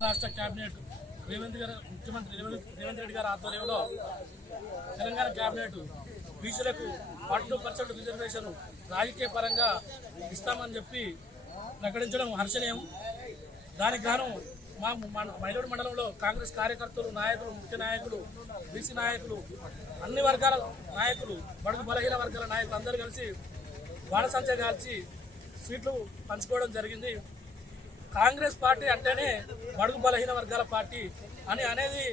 రాష్ట్ర కేబినెట్ రేవంత్ గారు ముఖ్యమంత్రి రేవంత్ రేవంత్ రెడ్డి గారి ఆధ్వర్యంలో తెలంగాణ కేబినెట్ బీసీలకు ఫార్టీ పర్సెంట్ రిజర్వేషన్ రాజకీయ పరంగా ఇస్తామని చెప్పి ప్రకటించడం హర్షణీయం. దానికి గాను మా మైలూరు మండలంలో కాంగ్రెస్ కార్యకర్తలు నాయకులు ముఖ్య నాయకులు బీసీ నాయకులు అన్ని వర్గాల నాయకులు బడుగు బలహీన వర్గాల నాయకులు అందరూ కలిసి బాణసంచ కాల్చి సీట్లు పంచుకోవడం జరిగింది. కాంగ్రెస్ పార్టీ అంటేనే బడుగు బలహీన వర్గాల పార్టీ అని అనేది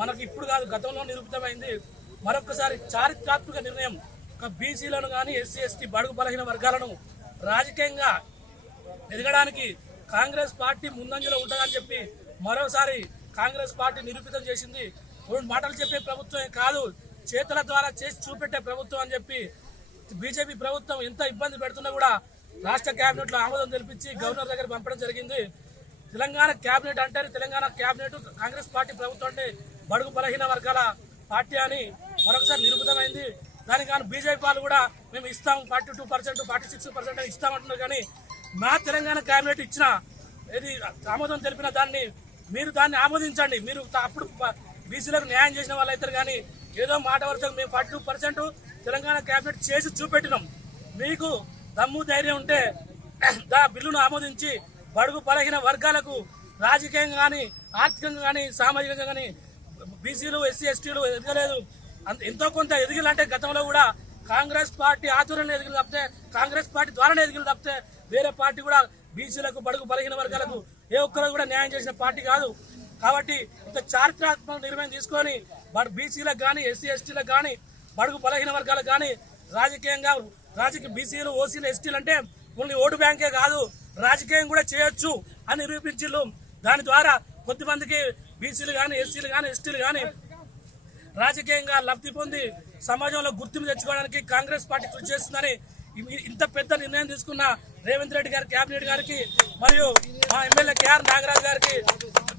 మనకు ఇప్పుడు కాదు గతంలో నిరూపితమైంది. మరొకసారి చారిత్రాత్మక నిర్ణయం ఒక బీసీలను కానీ ఎస్సీ ఎస్టీ బడుగు బలహీన వర్గాలను రాజకీయంగా ఎదగడానికి కాంగ్రెస్ పార్టీ ముందంజలో ఉంటుందని చెప్పి మరోసారి కాంగ్రెస్ పార్టీ నిరూపితం చేసింది. రెండు మాటలు చెప్పే ప్రభుత్వం కాదు చేతుల ద్వారా చేసి చూపెట్టే ప్రభుత్వం అని చెప్పి బీజేపీ ప్రభుత్వం ఎంత ఇబ్బంది పెడుతున్నా కూడా రాష్ట్ర కేబినెట్లో ఆమోదం తెలిపించి గవర్నర్ దగ్గర పంపడం జరిగింది. తెలంగాణ కేబినెట్ అంటే తెలంగాణ కేబినెట్ కాంగ్రెస్ పార్టీ ప్రభుత్వం అంటే బడుగు బలహీన వర్గాల పార్టీ అని మరొకసారి నిరూపితమైంది. దానికి కానీ బీజేపీ వాళ్ళు కూడా మేము ఇస్తాం forty two percent forty six percent ఇస్తామంటున్నారు కానీ మా తెలంగాణ కేబినెట్ ఇచ్చిన ఇది ఆమోదం తెలిపిన దాన్ని మీరు దాన్ని ఆమోదించండి. మీరు అప్పుడు బీసీలకు న్యాయం చేసిన వాళ్ళు అయితే కానీ ఏదో మాట వరుసకు మేము forty two percent Telangana cabinet చేసి చూపెట్టినాం. మీకు దమ్ము ధైర్యం ఉంటే దా బిల్లును ఆమోదించి బడుగు బలహీన వర్గాలకు రాజకీయంగా కానీ ఆర్థికంగా కానీ సామాజికంగా కానీ బీసీలు ఎస్సీ ఎస్టీలు ఎదగలేదు. అంత ఎంతో కొంత ఎదిగిలంటే గతంలో కూడా కాంగ్రెస్ పార్టీ ఆధ్వర్యంలో ఎదిగిన తప్పితే కాంగ్రెస్ పార్టీ ద్వారానే ఎదిగిన తప్పితే వేరే పార్టీ కూడా బీసీలకు బడుగు బలహీన వర్గాలకు ఏ ఒక్కరు కూడా న్యాయం చేసిన పార్టీ కాదు. కాబట్టి ఇంత చారిత్రాత్మక నిర్ణయం తీసుకొని బీసీలకు కానీ ఎస్సీ ఎస్టీలకు కానీ బడుగు బలహీన వర్గాలకు కానీ రాజకీయంగా రాజకీయ బీసీలు ఓసీలు ఎస్టీలు అంటే ఓన్లీ ఓటు బ్యాంకే కాదు రాజకీయం కూడా చేయొచ్చు అని నిరూపించిల్లు దాని ద్వారా కొద్దిమందికి బీసీలు కానీ ఎస్సీలు కానీ ఎస్టీలు కానీ రాజకీయంగా లబ్ధి పొంది సమాజంలో గుర్తింపు తెచ్చుకోవడానికి కాంగ్రెస్ పార్టీ కృషి చేస్తుందని ఇంత పెద్ద నిర్ణయం తీసుకున్న రేవంత్ రెడ్డి గారి కేబినెట్ గారికి మరియు మా ఎమ్మెల్యే కేఆర్ నాగరాజు గారికి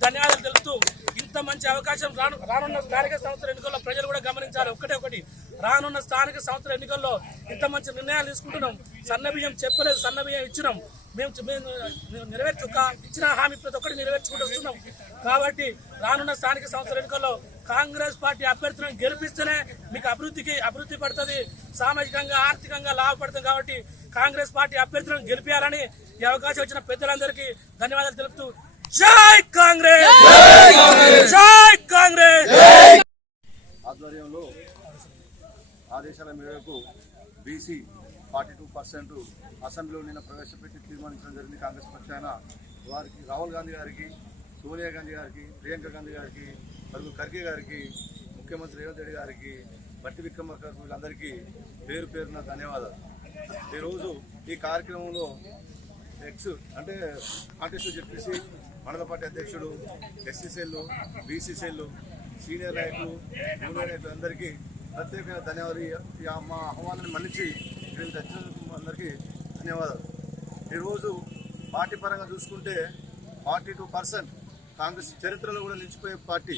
ధన్యవాదాలు తెలుపుతూ ఇంత మంచి అవకాశం రాను రానున్న స్థానిక సంస్థల ఎన్నికల్లో ప్రజలు కూడా గమనించాలి. ఒకటే ఒకటి రానున్న స్థానిక సంస్థల ఎన్నికల్లో ఇంత మంచి నిర్ణయాలు తీసుకుంటున్నాం. సన్న బియ్యం చెప్పలేదు సన్న బియ్యం ఇచ్చినాం. మేము నెరవేర్చు ఇచ్చిన హామీ ప్రతి ఒక్కటి నెరవేర్చుకుంటూ వస్తున్నాం. కాబట్టి రానున్న స్థానిక సంస్థల ఎన్నికల్లో కాంగ్రెస్ పార్టీ అభ్యర్థులను గెలిపిస్తేనే మీకు అభివృద్ధికి అభివృద్ధి పడుతుంది సామాజికంగా ఆర్థికంగా లాభపడుతుంది కాబట్టి కాంగ్రెస్ పార్టీ అభ్యర్థులను గెలిపించాలని ఈ అవకాశం వచ్చిన పెద్దలందరికీ ధన్యవాదాలు తెలుపుతూ జై కాంగ్రెస్! జై కాంగ్రెస్! ఆధ్వర్యంలో ఆదేశాల మేరకు బీసీ ఫార్టీ టూ పర్సెంట్ అసెంబ్లీలో నిన్న ప్రవేశపెట్టి తీర్మానించడం జరిగింది. కాంగ్రెస్ పక్షాన వారికి రాహుల్ గాంధీ గారికి సోనియా గాంధీ గారికి ప్రియాంక గాంధీ గారికి మరియు ఖర్గే గారికి ముఖ్యమంత్రి రేవంత్ రెడ్డి గారికి బట్టి విక్రమార్క వీళ్ళందరికీ పేరు పేరున ధన్యవాదాలు. ఈరోజు ఈ కార్యక్రమంలో ఎక్స్ అంటే కాంటెస్ట్ చెప్పేసి మండల పార్టీ అధ్యక్షుడు ఎస్సీసీలు బీసీసీలు సీనియర్ నాయకులు జూనియర్ నాయకులు అందరికీ ప్రత్యేకంగా ధన్యవాదాలు. ఈ- మా ఆహ్వానాన్ని మన్నించి ఇక్కడికి అందరికీ ధన్యవాదాలు. ఈరోజు పార్టీ పరంగా చూసుకుంటే ఫార్టీ టూ పర్సెంట్ కాంగ్రెస్ చరిత్రలో కూడా నిలిచిపోయే పార్టీ.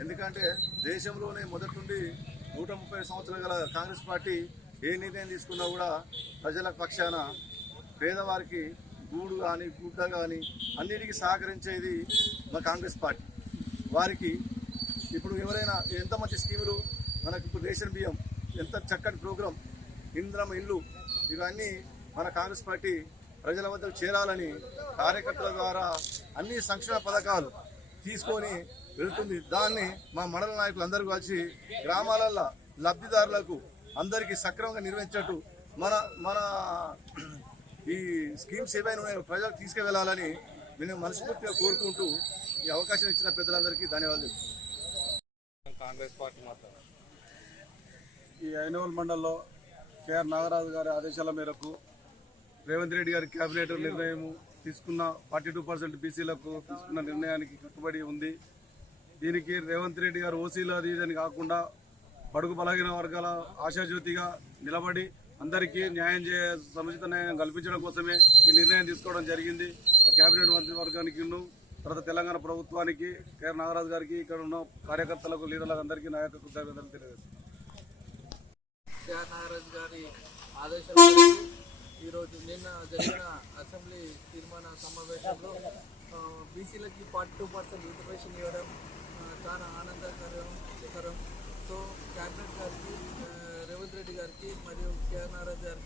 ఎందుకంటే దేశంలోనే మొదటి నుండి నూట ముప్పై సంవత్సరాలు గల కాంగ్రెస్ పార్టీ ఏ నిర్ణయం తీసుకున్నా కూడా ప్రజల పక్షాన పేదవారికి గూడు కానీ గుడ్డ కానీ అన్నిటికీ సహకరించేది మా కాంగ్రెస్ పార్టీ. వారికి ఇప్పుడు ఎవరైనా ఎంత మంచి స్కీములు మనకు ఇప్పుడు రేషన్ బియ్యం ఎంత చక్కటి ప్రోగ్రాం ఇంద్రం ఇల్లు ఇవన్నీ మన కాంగ్రెస్ పార్టీ ప్రజల వద్దకు చేరాలని కార్యకర్తల ద్వారా అన్ని సంక్షేమ పథకాలు తీసుకొని వెళుతుంది. దాన్ని మా మండల నాయకులు అందరూ కలిసి గ్రామాలలో లబ్ధిదారులకు అందరికీ సక్రమంగా నిర్వహించట్టు మన మన ఈ స్కీమ్స్ ఏవైనా ఉన్నాయో ప్రజలకు తీసుకువెళ్ళాలని నేను మనస్ఫూర్తిగా కోరుకుంటూ ఈ అవకాశం ఇచ్చిన పెద్దలందరికీ ధన్యవాదాలు. కాంగ్రెస్ పార్టీ మాత్రం ఐనవల్ మండల్లో కేఆర్ నాగరాజు గారి ఆదేశాల మేరకు రేవంత్ రెడ్డి గారి కేబినెట్ నిర్ణయం తీసుకున్న ఫార్టీ టూ పర్సెంట్ బీసీలకు తీసుకున్న నిర్ణయానికి కట్టుబడి ఉంది. దీనికి రేవంత్ రెడ్డి గారు ఓసీలు అది ఇది అని కాకుండా బడుగు బలహీన వర్గాల ఆశాజ్యోతిగా నిలబడి అందరికీ న్యాయం చే సముచిత న్యాయం కల్పించడం కోసమే ఈ నిర్ణయం తీసుకోవడం జరిగింది. ఆ కేబినెట్ మంత్రివర్గానికి తర్వాత తెలంగాణ ప్రభుత్వానికి కేఆర్ నాగరాజు గారికి ఇక్కడ ఉన్న కార్యకర్తలకు లీడర్లకు అందరికీ నా యొక్క కృతజ్ఞతలు తెలియజేస్తాను కేఆర్ నాగరాజు గారి ఆదేశాల ఈరోజు నిన్న జరిగిన అసెంబ్లీ తీర్మాన సమావేశంలో బీసీలకి ఫార్టీ టూ పర్సెంట్ రిజర్వేషన్ ఇవ్వడం చాలా ఆనందకరం కరం సో క్యాబినెట్ గారికి రేవంత్ రెడ్డి గారికి మరియు కేఆర్ నారాయణ గారికి